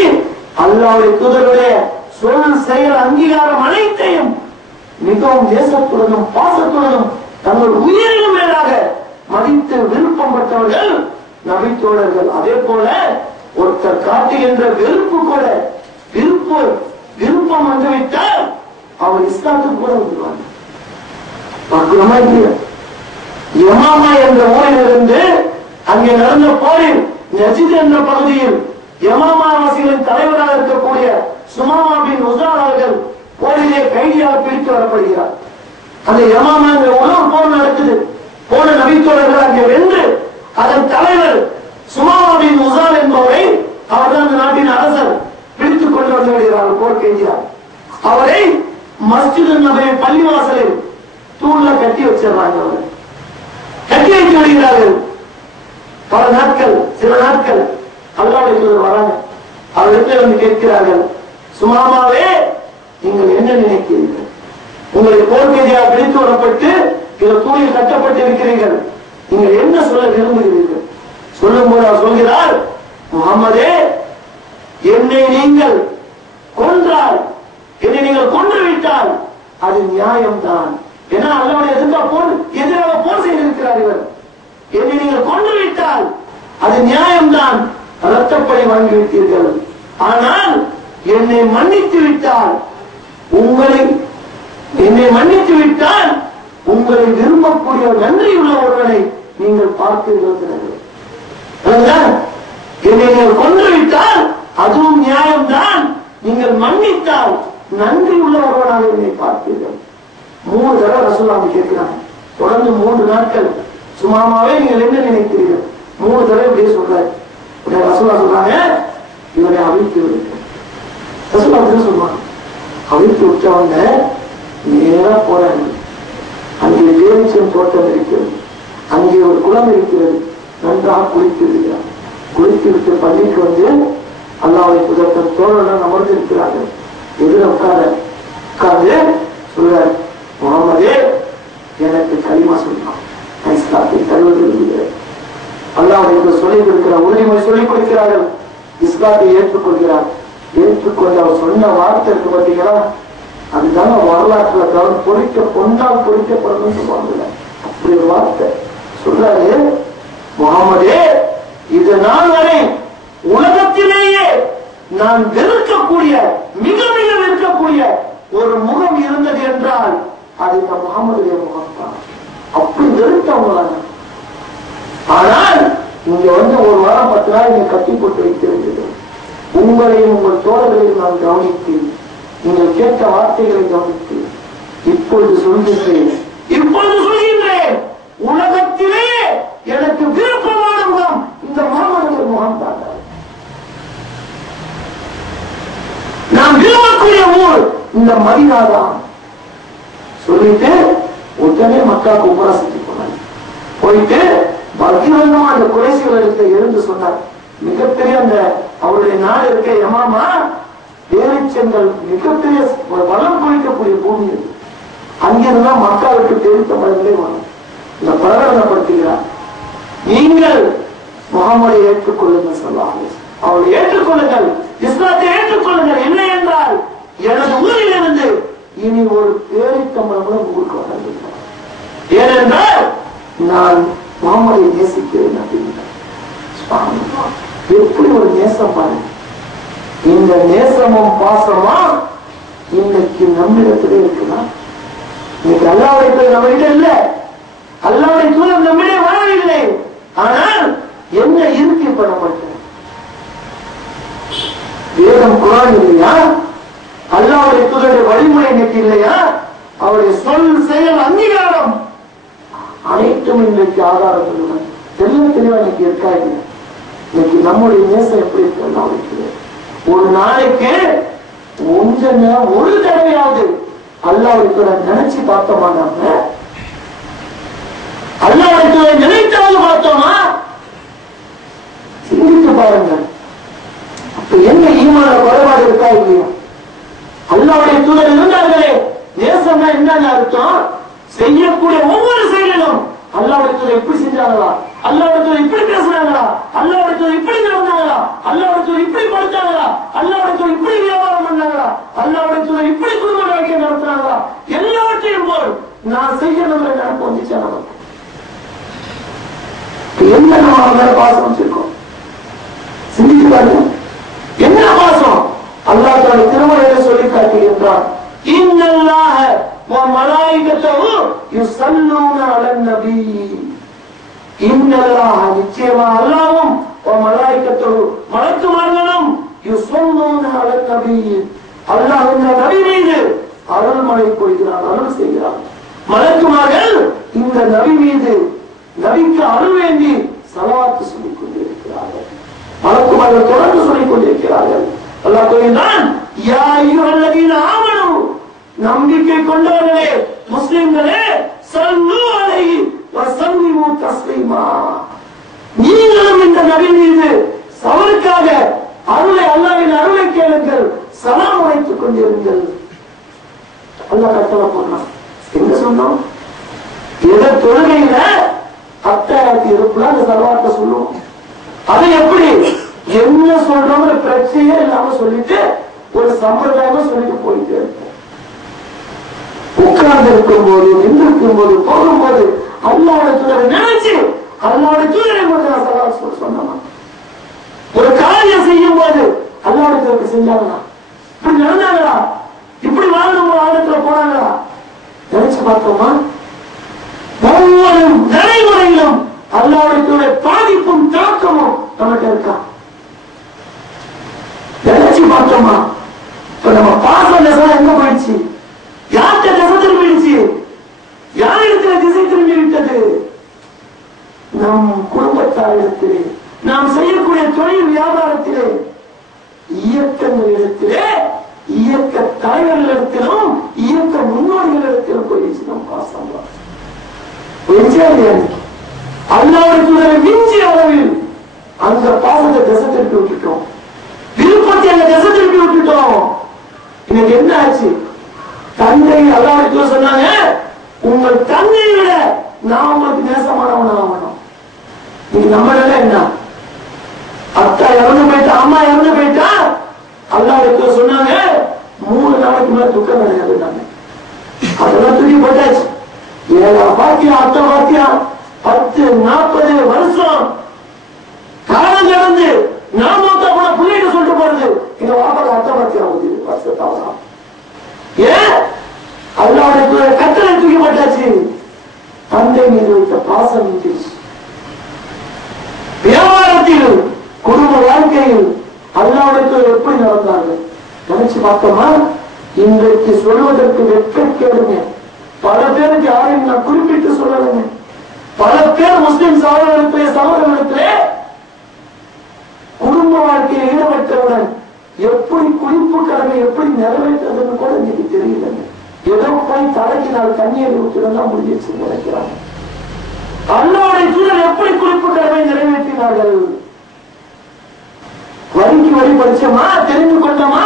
அல்லாஹ்வுடைய தூதருடைய சொல் செயல் அங்கீகாரம் அனைத்தையும் மிகவும் தேசத்துடனும் பாசத்துடனும் தங்கள் உயிரிலும் மேலாக மதித்து விருப்பம் பெற்றவர்கள் நபித்தோழர்கள். அதே போல ஒருத்தர் காட்டுகின்ற வெறுப்பு கூட விருப்பம் வந்துவிட்டால் அவர் இஸ்லாத்துக்கு கூட வந்துருவாங்க. பார்க்கலாமா இல்லையா? யமாமா என்ற ஊரிலிருந்து அங்கே நடந்த போரில் நஜித் என்ற பகுதியில் யமாமாவாசிகளின் தலைவராக இருக்கக்கூடிய சுமாமா பின் உஸ்ரான் அவர்கள் போரிலே கைதியாக பிடித்து வரப்படுகிறார். அந்த யமாமா என்ற ஊரில் போர் நடக்குது. போன நபித்தோழர்கள் அங்கே வென்று அதன் தலைவர் சுமாமா பின் உஸ்ரான் என்பவரை, அவர்தான் அந்த நாட்டின் அரசர், பிடித்துக் கொண்டு வந்து விடுகிறார் போர் கைதியார். அவரை மஸ்ஜித் நபி பள்ளிவாசலில் தூண்ல கட்டி வச்சிடறாங்க. அவர் கட்டி வைத்து விடுகிறார்கள். பல நாட்கள், சில நாட்கள் அல்லாஹ்வுடைய தூதர் வராங்க. அவரிடத்தில் வந்து கேட்கிறார்கள், சுமாமாவே நீங்கள் என்ன நினைக்கிறீர்கள்? உங்களை போர் கைதியாக பிடித்து வரப்பட்டு இந்த தூணில் கட்டப்பட்டு இருக்கிறீர்கள், நீங்கள் என்ன சொல்ல விரும்புகிறீர்கள்? சொல்லும் போது அவர் சொல்கிறார், முஹம்மதே, என்னை நீங்கள் கொன்றால், என்னை நீங்கள் கொன்று விட்டால் அது நியாயம்தான். ஏன்னா அல்லாஹ்வுடைய எதிராக போர் செய்திருக்கிறார் இவர். என்னை நீங்கள் கொன்று விட்டால் அது நியாயம்தான், ரத்தப்படி வாங்கிவிட்டீர்கள். ஆனால் என்னை மன்னித்து விட்டால், என்னை மன்னித்து விட்டால் உங்களை விரும்பக்கூடிய நன்றியுள்ள ஒருவனை நீங்கள் பார்த்தீர்கள். என்னை நீங்கள் கொன்று விட்டால் அதுவும் நியாயம்தான், நீங்கள் மன்னித்தால் நன்றி உள்ள ஒருவனாக என்னை பார்த்தீர்கள். 3 தடவை ரசூலுல்லாஹ் கேட்கிறாங்க. தொடர்ந்து 3 நாட்கள், சுமாமாவே நீங்கள் என்ன நினைக்கிறீர்கள்? 3 தடவை இப்படியே சொல்றாரு. ரசூலுல்லாஹ் சொல்றாங்க, இவரை அவிழ்த்து விடுங்க. ரசூலுல்லாஹ் சொல்றாங்க, அவிழ்த்து விட்டவங்க நேரா போறாங்க. அங்கே பேரிச்சம் தோட்டம் இருக்கிறது, அங்கே ஒரு குளம் இருக்கிறது. நன்றாக குளித்து விடுகிறார். குளித்து விட்டு பள்ளிக்கு வந்து அல்லாஹ்வுடைய தூதர் தோழர்கள் அமர்ந்து இருக்கிறார்கள். எதிர உட்கார்ந்து சொல்றார், முஹம்மதே, எனக்கு கலிமா சொல்லலாம், நான் இஸ்லாத்தை தருவது விரும்புகிறேன். அல்லாஹ்வுடைய சொல்லிக் கொடுக்கிறார், உறுதிமொழி சொல்லிக் கொடுக்கிறார்கள். இஸ்லாத்தை ஏற்றுக்கொள்கிறார். ஏற்றுக்கொண்டு அவர் சொன்ன வார்த்தை இருக்கு பார்த்தீங்களா, அதுதாங்க வரலாற்றுல தவிர பொன்னால் பொறிக்கப்படணும்னு சொல்லுவாங்கல்ல, அப்படி ஒரு வார்த்தை சொல்றாரு. முஹம்மதே, இது நாள் வரை உலகத்திலேயே நான் வெறுக்கக்கூடிய, மிக மிக வெறுக்கக்கூடிய ஒரு முகம் இருந்தது என்றால் அது இந்த முகமதுடைய முகம் தான். அப்படி வெறுத்தவங்களாங்க. ஆனால் இங்க வந்து ஒரு வாரம் 10 நாள் இங்க கட்டி போட்டு வைத்திருந்தது. உங்களையும் உங்கள் தோழர்களையும் நான் கவனித்தேன். நீங்கள் கேட்ட வார்த்தைகளை கவனித்தேன். இப்பொழுது சொல்கின்றேன், உலகத்திலே எனக்கு விருப்பமான முகம் இந்த முகமதுடைய முகம் தான். நான் விரும்பக்கூடிய ஊர் இந்த மதீனா தான் சொல்லிட்டு உடனே மக்காவுக்கு உம்ரா செஞ்சு போனாங்க. போயிட்டு பகிரங்கமா அந்த குறைசிகளிடத்தை எழுந்து சொன்னார். மிகப்பெரிய அந்த அவருடைய நாடு இருக்க யமாமா பேரிச்சங்கள் மிகப்பெரிய வளம் குளிக்கக்கூடிய பூமி இருக்கு. அங்கிருந்தா மக்காவுக்கு தெரிவித்த மதங்களே வரும். இந்த பிரகடனப்படுத்துகிறார், நீங்கள் முஹம்மதை ஏற்றுக்கொள்ளுங்கள் சொல்லாங்க. அவரை ஏற்றுக்கொள்ளுங்கள், இஸ்லாத்தை ஏற்றுக்கொள்ளுங்கள். என்ன என்றால் எனது ஊரில் இருந்து இனி ஒரு பேரித்தம்பளம் ஊருக்கு வந்திருக்கிறார். ஏனென்றால் நான் முஹம்மதை நேசிக்கிறேன் அப்படின்னா எப்படி ஒரு நேசம் பாருங்க. இந்த நேசமும் பாசமா இன்னைக்கு நம்மிடத்திலே இருக்கலாம். இன்னைக்கு அல்லாஹ்வுடைய நம்ம கிட்ட இல்ல, அல்லாஹ்வுடைய தூதர் நம்மிடையே வரவில்லை. ஆனால் என்ன இருக்கு இப்ப நம்மகிட்ட? வேதம் குர்ஆன் இல்லையா? அல்லாஹ்வுடைய தூதருடைய வழிமுறை இன்னைக்கு இல்லையா? அவருடைய சொல் செயல் அங்கீகாரம் அனைத்தும் இன்றைக்கு ஆதாரங்கள் தெளிவா இன்னைக்கு இருக்கா இல்லை? இன்னைக்கு நம்முடைய நேசம் எப்படி இருக்கு? ஒரு நாளைக்கு ஒரு தடவையாவது அல்லாஹ்வுடைய நினைச்சு பார்த்தோமா? நம்ம அல்லாஹ்வுடைய நினைத்தாவது பார்த்தோமா? சிந்தித்து பாருங்க. அப்ப என்ன ஈமான குறைபாடு இருக்கா இல்லையா? அல்லாஹ்வுடைய தூதர் இருந்தார்களே, நேசம்னா என்னன்னு அர்த்தம்? செய்யக்கூடிய ஒவ்வொரு செயலிலும் அல்லாஹ்வுடைய தூதர் எப்படி செஞ்சாங்களா, அல்லாஹ்வுடைய தூதர் இப்படி பேசுறாங்களா, அல்லாஹ்வுடைய தூதர் இப்படி நடந்தாங்களா, அல்லாஹ்வுடைய தூதர் இப்படி படுத்தாங்களா, அல்லாஹ்வுடைய தூதர் இப்படி வியாபாரம் பண்ணாங்களா, அல்லாஹ்வுடைய தூதர் இப்படி குடும்ப வாழ்க்கை நடத்துறாங்களா, எல்லாவற்றையும் போல் நான் செய்யணும் நினைப்பு வந்துச்சா நமக்கு? என்ன நம்ம பாசம் வச்சிருக்கோம்? சிந்திச்சு பாருங்க. என்ன பாசம்? அல்லாஹ் தன்னுடைய திருமலையில சொல்லி காட்டுகின்றான், இன்னல்லாஹ வ மலாயிகத்தஹு யுஸல்லூன அலன் நபி. இன்னல்லாஹ நிச்சயமா அல்லாஹ்வும் வ மலாயிகத்தஹு மலக்குமார்களும் யுஸல்லூன அலன் நபி அல்லாஹ் இந்த நபி மீது அருள்மழை பொழிகிறான், அருள் செய்கிறான். மலக்குமார்கள் இந்த நபி மீது நபிக்கு அருள் வேண்டி ஸலவாத் சொல்லிக் கொண்டிருக்கிறார்கள். மலக்குமார்கள் தொடர்ந்து சொல்லிக் கொண்டிருக்கிறார்கள். அல்லாஹ் கூறுகிறான், யா அய்யுஹல்லதீன ஆமனூ, நம்பிக்கை கொண்டவர்களே முஸ்லிம்களே, ஸல்லு அலைஹி வ ஸல்லிமு தஸ்லீமா, நீங்களும் இந்த நபி மீது அவருக்காக அருளை, அல்லாஹ்வின் அருளை கேளுங்கள், சலாம் உரைத்துக் கொண்டிருங்கள். அல்லாஹ் கட்டளை போடுறான். என்ன சொன்னோம்? எதை தொழுகையில அத்தாயத்தி இருப்புல அந்த சலவாத்தை சொல்லுவோம். அதை எப்படி என்ன சொல்றோம்னு பிரச்சனையே இல்லாம சொல்லிட்டு ஒரு சம்பிரதாயமா சொல்லிட்டு போயிட்டே இருப்போம். உட்கார்ந்து இருக்கும் போது, நின்றிருக்கும் போது, போகும்போது அல்லாஹ்வுடைய தூதரை நினைச்சு அல்லாஹ்வுடைய தூதரை மட்டும் நான் சலவாத் சொன்னோமா? ஒரு காரியம் செய்யும் போது அல்லாஹ்வுடைய தூதருக்கு செஞ்சாங்களா? இப்படி நடந்தாங்களா? இப்படி வாழ்ந்த ஒரு ஆழத்துல போனாங்களா? நினைச்சு பார்த்தோமா? ஒவ்வொரு நடைமுறையிலும் அல்லாஹ்வுடைய பாதிப்பும் தாக்கமும் நமக்கு இருக்கா? நினைச்சு பார்த்தோமா? இப்ப நம்ம பாசம் எங்க போயிடுச்சு? யார்கிட்ட திசை திரும்பிடுச்சு? யாரிடத்துல திசை திரும்பி விட்டது? நம் குடும்பத்தாரிடத்திலே, நாம் செய்யக்கூடிய தொழில் வியாபாரத்திலே, இயக்கங்களிடத்திலே, இயக்க தலைவர்களிடத்திலும் இயக்க முன்னோர்களிடத்திலும் போயிடுச்சு நம் பாசம். அல்லாஹ்வுடைய மிஞ்சிய அளவில் அந்த பாசத்தை திசை திருப்பி விட்டுட்டோம். விருப்பத்தை அந்த திசை திருப்பி விட்டுட்டோம். இன்னைக்கு என்ன ஆச்சு? தந்தை அல்லாஹ்வுடைய சொன்னாங்க, உங்கள் தந்தையை விட நான் உங்களுக்கு நேசமானவன் ஆகணும். நீங்க நம்ம என்ன? அத்தா இறந்து போயிட்டா, அம்மா இறந்து போயிட்டா, அல்லாஹ்வுடைய சொன்னாங்க 3 நாளைக்கு மேல துக்கம் கிடையாது. அதெல்லாம் தூக்கி போட்டாச்சு. ஏழா பாத்தியா, அத்தை பாத்தியா, 10, 40 வருஷம் காலம் கடந்து நான் மொத்த போன பிள்ளைங்க சொல்லிட்டு போறது, எங்க வாப்பாக்கு அத்தை பாத்தியா வருஷத்தாவதா? ஏன்? அல்லாஹ்வுடைய கட்டளை தூக்கி போட்டாச்சு. தந்தை மீது வைத்த பாசம் இருந்துச்சு. வியாபாரத்தில், குடும்ப வாழ்க்கையில் அல்லாஹ்வுடைய எப்படி நடந்தார்கள் நினைச்சு பார்த்தோமா? இன்றைக்கு சொல்வதற்கு வெட்கக்கேடுங்க. பல பேருக்கு யாரையும் நான் குறிப்பிட்டு சொல்லலைங்க. பல பேர் முஸ்லிம் சகோதரர்களே குடும்ப வாழ்க்கையில் ஈடுபட்டவுடன் எப்படி குளிப்பு கடமை எப்படி நிறைவேற்றதுன்னு கூட இன்னைக்கு தெரியலங்க. ஏதோ போய் தலைக்கு 4 தண்ணீர் ஊற்றினா முடிஞ்சிச்சு நினைக்கிறாங்க. அல்லாஹ்வுடைய தூதர் எப்படி குளிப்பு கடமை நிறைவேற்றினார்கள்? வரிக்கு வரி படிச்சோமா, தெரிந்து கொண்டோமா,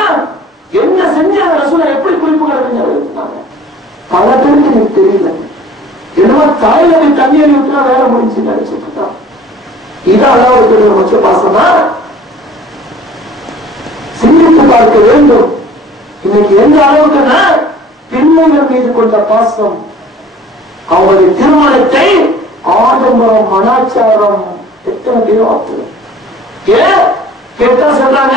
என்ன செஞ்சாங்க? ரசூலை எப்படி குளிப்பு கடமை நிறைவேற்றினாங்க? பல பேருக்கு எனக்கு தெரியல. என்னவோ தலையில தண்ணீர் ஊற்றினா வேலை முடிஞ்சு நினைச்சுட்டான். இதான் அல்லாஹ்வுடைய வச்ச பாசமா? சிந்தித்து பார்க்க வேண்டும். இன்னைக்கு எந்த அளவுக்குன்னா பிள்ளைகள் மீது கொண்ட பாசம், அவருடைய திருமணத்தை ஆடம்பரம், மனாச்சாரம், எத்தனை பேர் ஏன் கேட்டா சொல்றாங்க,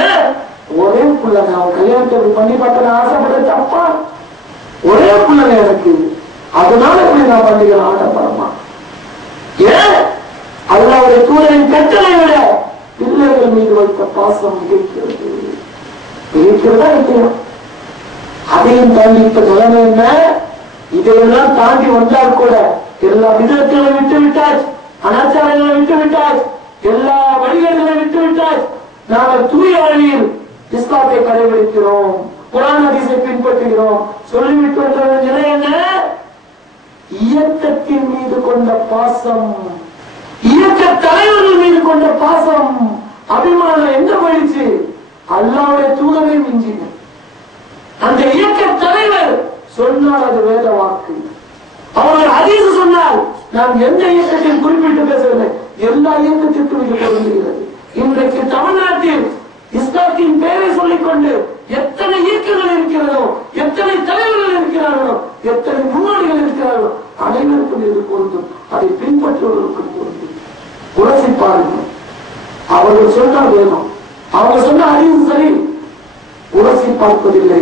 ஒரே பிள்ளைங்க அவன் கல்யாணத்தை பண்ணி பார்க்க ஆசைப்பட தப்பா? ஒரே பிள்ளைங்க எனக்கு, அதனால இப்படி நான் பண்ணிக்கிறேன் ஆடம்பரமா? ஏன்? அல்லாஹ்வுடைய தூதரின் கட்டளை விட பிள்ளைகள் மீது வைத்த பாசம் இருக்கிறது. இருக்கிறதா இல்லையா? அதையும் தாண்டி இப்ப நிலைமை என்ன? இதையெல்லாம் தாண்டி வந்தால் கூட எல்லா விதத்திலும் விட்டு விட்டாச்சு, அனாச்சாரங்களை விட்டு விட்டாச்சு, எல்லா வழிகளை விட்டு விட்டாச்சு. நாங்கள் தூய வழியில் இஸ்லாத்தை கடைபிடிக்கிறோம், குர்ஆன் ஹதீஸை பின்பற்றுகிறோம் சொல்லிவிட்டு வந்த நிலை என்ன? இயக்கத்தின் மீது கொண்ட பாசம், இயக்க தலைவர்கள் மீது கொண்ட பாசம், அபிமானம் எங்க போயிடுச்சு? அல்லாஹ்வுடைய தூதரை மிஞ்சின. அந்த இயக்க தலைவர் சொன்னால் அது வேத வாக்கு. அவர்கள் ஹதீஸ் சொன்னால், நான் எந்த இயக்கத்தையும் குறிப்பிட்டு பேசவில்லை, எல்லா இயக்கத்திற்கும் இது பொருந்துகிறது. இன்றைக்கு தமிழ்நாட்டில் இஸ்லாத்தின் பெயரை சொல்லிக்கொண்டு எத்தனை இயக்கங்கள் இருக்கிறதோ, எத்தனை தலைவர்கள் இருக்கிறார்களோ, எத்தனை முன்னோடிகள் இருக்கிறார்களோ, அனைவருக்கும் இது பொருந்தும். அதை பின்பற்றுவதற்கும் பொருந்தும். உரசி பாருங்கள். அவர்கள் சொன்னால் வேணும், அவங்க சொன்ன அறிவு சரி, உரசி பார்ப்பதில்லை.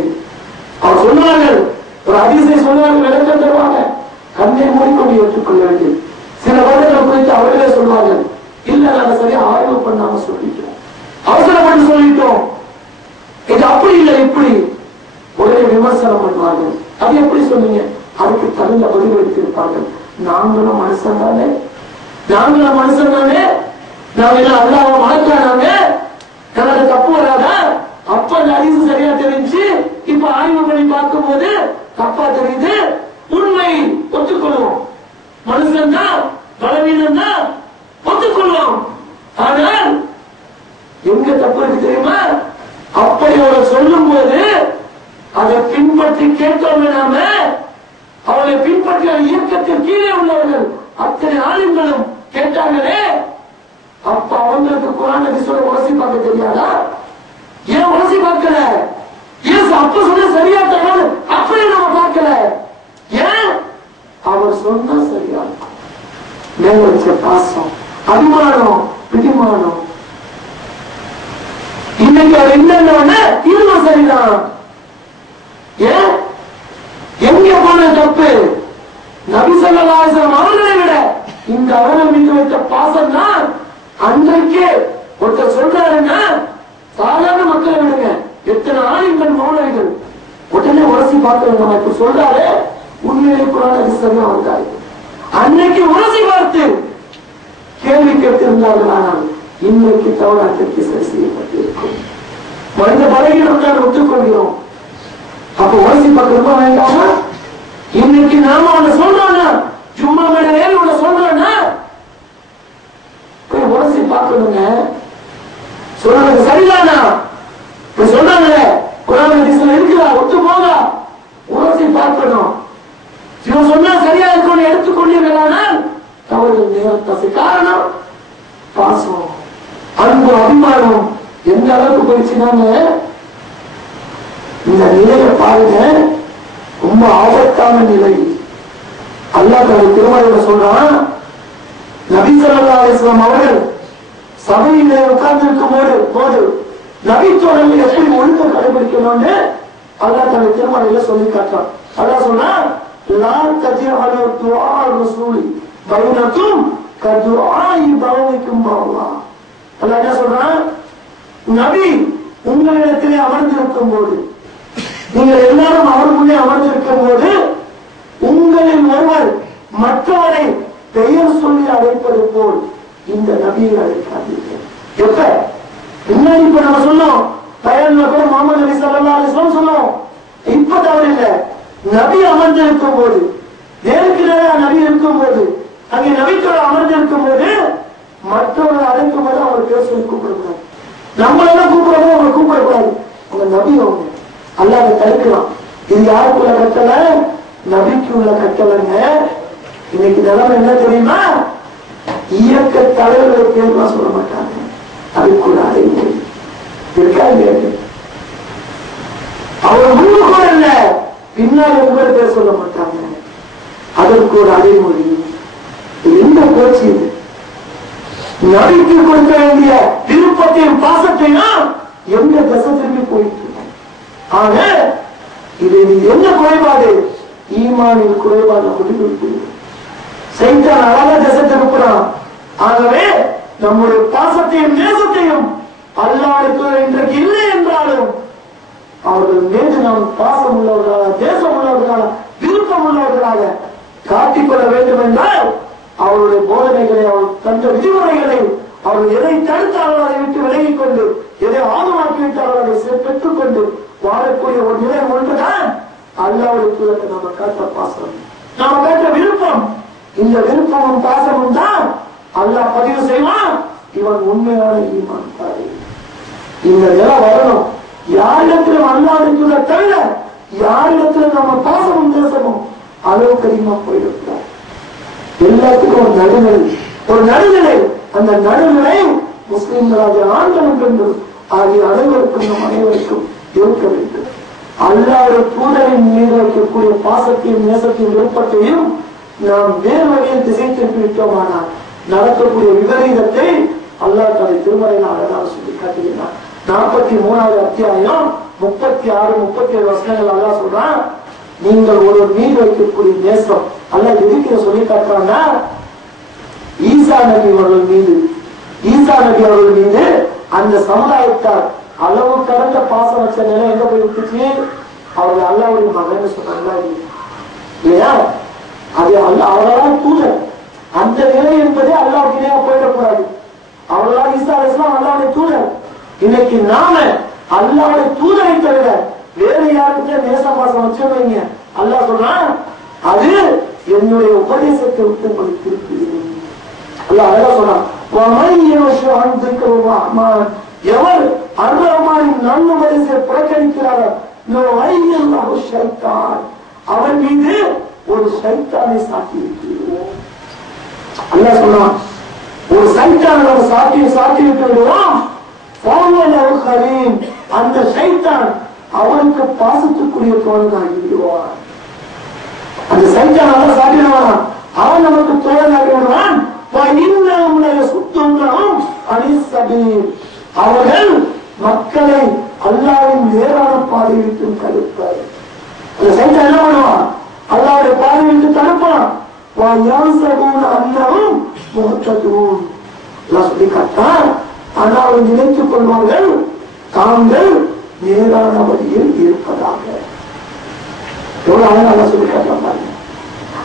அவர் சொல்லுவார்கள், ஒரு அதிசயம் சொல்லுவார்கள், விளக்கம் தருவாங்க. கண்ணை மூடிக்கொண்டு ஏற்றுக்கொள்ள வேண்டும். சில வருடங்கள் குறித்து அவர்களே சொல்வார்கள், இல்ல நாங்க சரியா ஆய்வு பண்ணாம சொல்லிட்டோம், அவசரப்பட்டு சொல்லிட்டோம், இது அப்படி இல்லை இப்படி ஒரே விமர்சனம் பண்ணுவார்கள். அது எப்படி சொன்னீங்க? அதுக்கு தகுந்த பதில் வைத்திருப்பார்கள். நாங்களும் மனுஷன் தானே, நாங்களும் மனுஷன் தானே, நாங்க எல்லாம் அல்லாஹ்வை மறக்கிறாங்க, எனக்கு தப்பு வராதா? அப்ப அந்த அறிவு சரியா தெரிஞ்சு இப்ப ஆய்வு பண்ணி பார்க்கும் போது தப்பா தெரியுது, உண்மை ஒத்துக்கொள்வோம். மனுஷன் தான், பலவீனம் தான், ஒத்துக்கொள்வோம். ஆனால் எங்க தப்பு இருக்கு தெரியுமா? அப்படி அவர் சொல்லும் போது அதை பின்பற்றி கேட்டோம். நாம அவளை பின்பற்றிய இயக்கத்தில் கீழே உள்ளவர்கள் அத்தனை ஆளுங்களும் கேட்டாங்களே, அப்ப அவங்களுக்கு குர்ஆன் ஹதீஸோட உரசி பார்க்க தெரியாதா? ஏன் உரசி பார்க்கல? ஏன் அப்ப சொன்ன சரியா தகவல் அப்படி நம்ம பார்க்கல? ஏன்? அவர் சொன்னா சரியா இருக்கும். மேல வச்ச பாசம், அபிமானம், பிடிமானம். இன்னைக்கு அவர் இல்லைன்னு இதுவும் சரிதான். ஏன்? எங்க போன தப்பு? நபி ஸல்லல்லாஹு அலைஹி வஸல்லம் அவர்களை விட இந்த அவர்கள் மீது வைத்த பாசம் தான். அன்றைக்கே ஒருத்தர் சொல்றாருன்னா சாதாரண மக்களை விடுங்க, எத்தனை ஆளுங்கள் மௌலவிகள் உடனே உரசி பார்க்க வேண்டும். இப்ப சொல்றாரு, உண்மையிலே குர்ஆன் ஹதீஸ் சரியா வந்தாரு. அன்னைக்கு உரசி பார்த்து கேள்வி கேட்டிருந்தார்கள். ஆனால் இன்னைக்கு தவறாத்திற்கு சரி செய்யப்பட்டிருக்கும். மனித பலகீனம் ஒத்துக்கொள்கிறோம். அப்ப உரசி பார்க்க வேண்டாமா? இன்னைக்கு நாம ஒண்ணு சொல்றோம்னா, சும்மா மேல ஏறி ஒண்ணு சொல்றோம்னா போய் உரசி பார்க்கணுங்க. சொல்றது சரிதானா? இப்ப சொல்றாங்களே குர்ஆன் ஹதீஸ்ல இருக்குதா, ஒத்து போதா, உரசி பார்க்கணும். இவன் சொன்னா சரியா இருக்கும்னு எடுத்துக்கொண்டீர்களானால் தவறு நேரத்தை. காரணம் பாசம், அன்பு, அபிமானம் எந்த அளவுக்கு போயிடுச்சுனாங்க. இந்த நிலையை பாருங்க, ரொம்ப ஆபத்தான நிலை. அல்லாஹ் தனது திருமறையில சொல்றான், நபி ஸல்லல்லாஹு அலைஹி வஸல்லம் அவர்கள் சபையிலே உட்கார்ந்திருக்கும் போது நபித்தோழர்கள் எப்படி ஒழுங்க கடைபிடிக்கணும்னு அல்லாஹ் தனது திருமறையில சொல்லி காட்டுறான். அல்லாஹ் சொன்னா, லா தஜஅலு துஆ ரசூலி பைனக்கும் கதுஆஇ பௌனிக்கும் பௌலா. அல்லாஹ் என்ன சொல்றான்? நபி உங்களிடத்திலே அமர்ந்திருக்கும் போது, நீங்கள் எல்லாரும் அவருக்குள்ளே அமர்ந்திருக்கும் போது, உங்களில் ஒருவர் மற்றவரை பெயர் சொல்லி அழைப்பது போல் இந்த நபியை அழைக்காதீர்கள். எப்ப முன்னாடி இப்ப நம்ம சொன்னோம், பயன்ல பேர் முகமது நபி ஸல்லல்லாஹு அலைஹி வஸல்லம் சொன்னோம். இப்ப தவறு இல்லை. நபி அமர்ந்திருக்கும் போது, நேருக்கு நேரா நபி இருக்கும் போது, அங்கே நபித்தோட அமர்ந்திருக்கும் போது மற்றவர்கள் அழைக்கும் போது அவர் பேர் சொல்லி கூப்பிடக்கூடாது. நம்மளெல்லாம் கூப்பிடணும், அவங்க கூப்பிடக்கூடாது. அவங்க நபி அவங்க அல்லாஹ் தடுக்கலாம். இது யாருக்குள்ள கட்டளை? நபிக்கு உள்ள கட்டளைங்க. இன்னைக்கு நிலைமை என்ன தெரியுமா? இயக்க தலைவர்கள் பேர்லாம் சொல்ல மாட்டாங்க. அதுக்குள்ள அடைமொழி இருக்காங்க. அவர் முன்னுக்கூட இல்ல, பின்னால் உங்களை பேர் சொல்ல மாட்டாங்க. அதற்கு ஒரு அடைமொழி. எந்த போச்சு இது? நபிக்கு கொடுக்க வேண்டிய விருப்பத்தையும் பாசத்தையும் எந்த திசை திரும்பி போயிட்டு இருக்கோம். ஆக இது என்ன குறைபாடு? ஈமானின் குறைபாடு. முடிவு சைத்தான் அழகா திசை திருப்புறான். ஆகவே நம்முடைய பாசத்தையும் நேசத்தையும் அல்லாஹ்வுக்கு இன்றைக்கு இல்லை என்றாலும் அவர்கள் மீது நாம் பாசம் உள்ளவர்களாக, தேசம் உள்ளவர்களாக, விருப்பம் உள்ளவர்களாக காட்டிக்கொள்ள வேண்டும் என்றால் அவருடைய போதனைகளை, அவர் தந்த விதிமுறைகளை, அவர்கள் எதை தடுத்தாலும் அதை விட்டு விலகிக் கொண்டு, எதை ஆதமாக்கி விட்டாலும் அதை பெற்றுக் கொண்டு வாழக்கூடிய ஒரு நிலை ஒன்றுதான் அல்லாஹ்வுக்கு நாம காட்ட பாசம், நாம காட்ட விருப்பம். இந்த விருப்பமும் பாசமும் தான் அல்லாஹ் பதிவு செய்வான், இவன் உண்மையான ஈமான்தாரி. இந்த நிலை வரணும். யாரிடத்திலும் அல்லாஹ்வுக்கு தவிர யாரிடத்திலும் நம்ம பாசமும் தேசமும் அளவுக்கு அதிகமா போயிடக்கூடாது. எல்லாத்துக்கும் ஒரு நடுநிலை, ஒரு நடுநிலை. அந்த நடுநிலை முஸ்லிம்களாகிய ஆண்களும் பெண்களும் ஆகிய அனைவருக்கும், நம் அனைவருக்கும் இருக்க வேண்டும். அல்லாஹ்வுடைய தூதரின் மீது வைக்கக்கூடிய பாசத்தையும் நேசத்தையும் விருப்பத்தையும் நாம் வேறு வகையில் திசை திருப்பி விட்டோமானால் நடக்கக்கூடிய விபரீதத்தை அல்லாஹ் தனது திருமறையில் அழகாக சொல்லி காட்டுகிறார். 43வது அத்தியாயம் 36, 37 வசனங்கள் அல்லாஹ் சொல்றான். நீங்கள் ஒரு மீது வைக்கக்கூடிய நேசம் அல்லாஹ் எதுக்கு சொல்லி காட்டுறாங்கன்னா, ஈசா நபி அவர்கள் மீது அந்த சமுதாயத்தார் அளவு கடந்த பாசம் வச்ச நிலை எங்க போய் விட்டுச்சு? அவர்கள் அல்லாஹ்வுடைய மகன் சொன்னாங்களா இல்லையா? அது அவர்களால் தூதர். அந்த நிலை என்பதே அல்லாஹ்வுக்கு இணையா போயிடக்கூடாது. அவர்களால் ஈசா அலைஹிஸ்ஸலாம் அல்லாஹ்வுடைய தூதர். இன்னைக்கு நாம அல்லாஹ்வுடைய தூதரை தவிர வேற யாருக்கிட்ட நேசபாசம் வச்சுருவீங்க? அல்லாஹ் சொல்றான், அது என்னுடைய உபதேசத்தை விட்டு உங்களுக்கு திருப்பி. அல்லாஹ் அழகா சொல்றான், எவர் அர்-ரஹ்மானின் நல்லுபதேசத்தை புறக்கணிக்கிறாரோ அவன் மீது ஒரு சைத்தானை சாட்டி விட்டுவிடுவோம். அல்லாஹ் சொல்றான், ஒரு சைத்தானை நம்ம சாட்டி விட்டு விடுவோம். அந்த சைத்தான் அவனுக்கு பாசத்துக்குரிய தோழனாகி விடுவான். அந்த சைத்தான் அவன் சாட்டினவனா, அவன் நமக்கு தோழனாகி விடுவான். அவர்கள் மக்களை அல்லாஹ்வின் நேரான பாதையிட்டு தடுப்பார். அந்த சைத்தான் என்ன பண்ணுவான்? அல்லாஹ்வுடைய பாதையிட்டு தடுப்பான். அன்னவும் முகத்ததுவும் சொல்லி காட்டான். ஆனால் நினைத்துக் கொள்வார்கள் தாங்கள் நேரான வழியில் இருப்பதாக. எவ்வளவு அழகாக சொல்லி காட்டுறாங்க.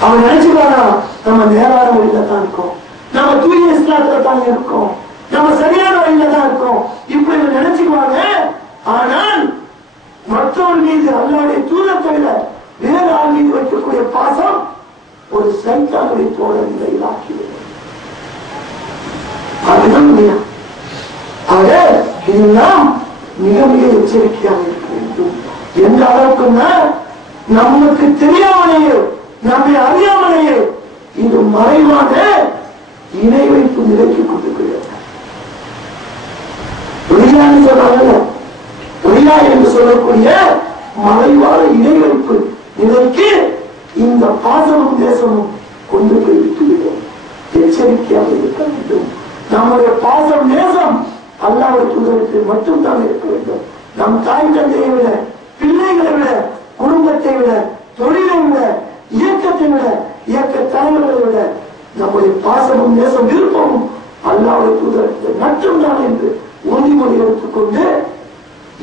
அவன் நினைச்சுக்கானா நம்ம நேரான வழியில தான் இருக்கோம், நம்ம தூய இஸ்லாத்துல தான் இருக்கோம், நம்ம சரியான வழியில தான் இருக்கோம், இப்படி நினைச்சுக்குவாங்க. ஆனால் மற்றவர் மீது அல்லாஹ்வுடைய தூதர் தவிர வேற ஆள் மீது வைக்கக்கூடிய பாசம் ஒரு சைத்தானுடைய தோழர் நிலையில் ஆக்கிவிடும். அதுதான் உண்மையா. ஆக இதெல்லாம் மிக மிக எச்சரிக்கையாக இருக்க வேண்டும். எந்த அளவுக்குன்னா, நமக்கு தெரியாமலேயே நம்மை அறியாமலேயே இது மறைவான இணை வைப்பு நிலைக்கு கொண்டிருக்கிறது. ரியா என்று சொல்லக்கூடிய மறைவான இணை வைப்பு நிலைக்கு இந்த பாசமும் தேசமும் கொண்டு போய் விட்டுவிடும். எச்சரிக்கையாக இருக்க வேண்டும். நம்முடைய பாசம் நேசம் அல்லாஹ்வுடைய தூதருக்கு மட்டும்தான் இருக்க வேண்டும். நம் தாய் தந்தையை விட, பிள்ளைகளை விட, குடும்பத்தை விட, தொழிலை விட, இயக்கத்தை விட, இயக்க தலைவர்களை விட நம்முடைய பாசமும் நேசம் விருப்பமும் அல்லாஹ்வுடைய தூதருக்கு மட்டும்தான் என்று உறுதிமொழி எடுத்துக்கொண்டு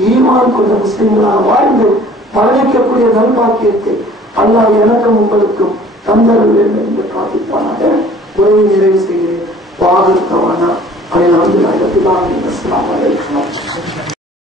ஈமான் கொண்ட முஸ்லிம்களாக வாழ்ந்து மரணிக்கக்கூடிய நல்பாக்கியத்தை அல்லாஹ் எனக்கும் உங்களுக்கும் தந்தர வேண்டும் என்று பிரார்த்திப்பானாக. உறவை நிறைவு செய்கிறேன். வாகத்தவானா அனைவரும்